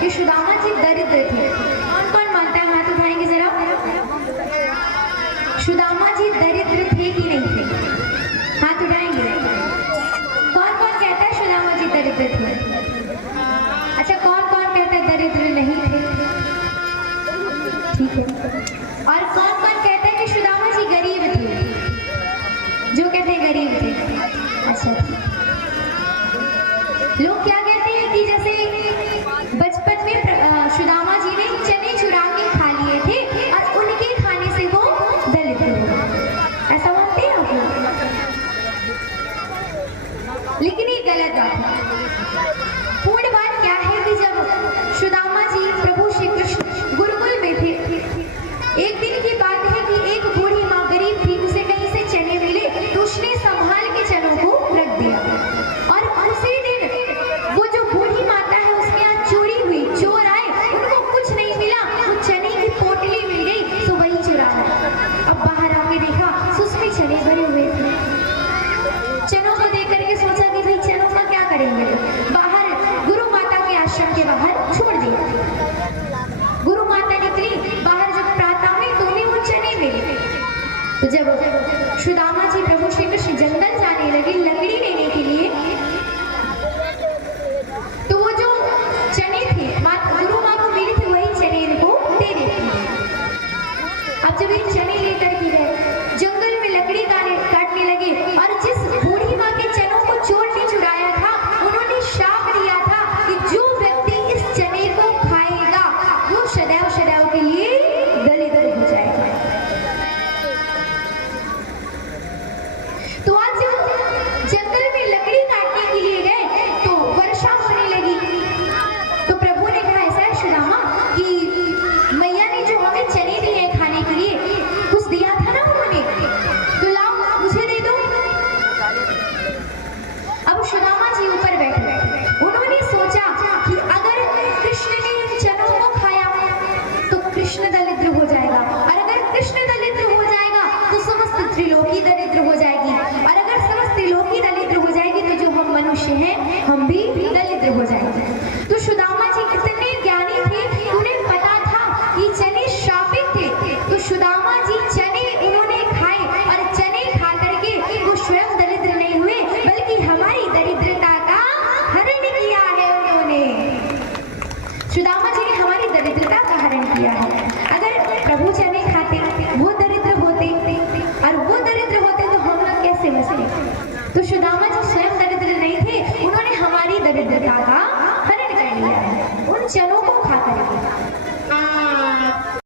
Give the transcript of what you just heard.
कि सुदामा जी दरिद्र थे। कौन कौन मानता है, हाथ उठाएंगे जरा। सुदामा जी दरिद्र थे कि नहीं थे, हाथ उठाएंगे। कौन कौन कहता है सुदामा जी दरिद्र थे? अच्छा, कौन कौन कहता है दरिद्र नहीं थे? ठीक है। और कौन कौन कहता है कि सुदामा जी गरीब थे? जो कहते हैं गरीब थे। अच्छा, लोग क्या कहते हैं कि जैसे बचपन में सुदामा जी ने चने चुरा के खा लिए थे और उनके खाने से वो दरिद्र हो गए, ऐसा मानते हैं आप लोग? लेकिन ये गलत बात है। पूर्ण बात क्या है कि जब सुदामा जी प्रभु श्री कृष्ण गुरुकुल में थे, एक दिन की बात है कि एक बूढ़ी माँ गरीब थी, उसे कहीं से चने मिले तो उसने संभाल के चनों को रख दिया। और उसी दिन वो जो बूढ़ी माता है उसके यहाँ चोरी हुई, चोर आए, उनको कुछ नहीं मिला, वो चने की पोटली मिल गई तो वही चुरा है। अब बाहर आके देखा तो उसमें चने भरे हुए थे। चनों को देख करके सोचा कि भाई चनों का क्या करेंगे, बाहर गुरु माता के आश्रम के बाहर छोड़ दिया। गुरु माता निकली बाहर, जब प्रातः हुई तो उन्हें वो चने मिले। तो जब सुदामा जी प्रभु श्री कृष्ण जंगल जाने लगे लकड़ी लेने के लिए, तो वो जो चने थे गुरु माँ को मिली थी, वही चने इनको दे देती। अब जब ये चने लेकर के गए जंगल में लकड़ी काटने लगे, और जिस बूढ़ी माँ के चनों को चोर ने चुराया था उन्होंने शाप दिया था कि जो व्यक्ति इस चने को खाएगा वो सदैव सदैव के लिए दरिद्र हो जाएगा। तो आज जंगल में लकड़ी काटने के लिए गए तो वर्षा होने लगी। तो प्रभु ने कहा ऐसा है सुदामा कि मैया ने जो हमें चने दिए हैं खाने के लिए, कुछ दिया था ना उन्होंने, तो लाओ मुझे दे दो। अब सुदामा जी ऊपर बैठे, उन्होंने सोचा कि अगर कृष्ण ने इन चनों को खाया तो कृष्ण दरिद्र हो जाएगा, और अगर कृष्ण दरिद्र हो जाएगा तो समस्त त्रिलोकी दरिद्र हो जाएगी, और अगर समस्त त्रिलोकी दरिद्र हो जाएगी तो जो हम मनुष्य हैं हम भी दरिद्र हो जाएंगे। तो सुदामा जी इतने ज्ञानी थे, उन्हें पता था कि चने श्रापित थे। तो सुदामा जी चने उन्होंने खाए, और चने खा करके वो स्वयं दरिद्र नहीं हुए बल्कि हमारी दरिद्रता का हरण किया है उन्होंने। सुदामा जी ने हमारी दरिद्रता का हरण किया है। अगर प्रभु चने खाते वो दरिद्र होते, और वो दरिद्र होते तो हम लोग कैसे बचते? तो सुदामा जी स्वयं दरिद्र नहीं थे, उन्होंने हमारी दरिद्रता का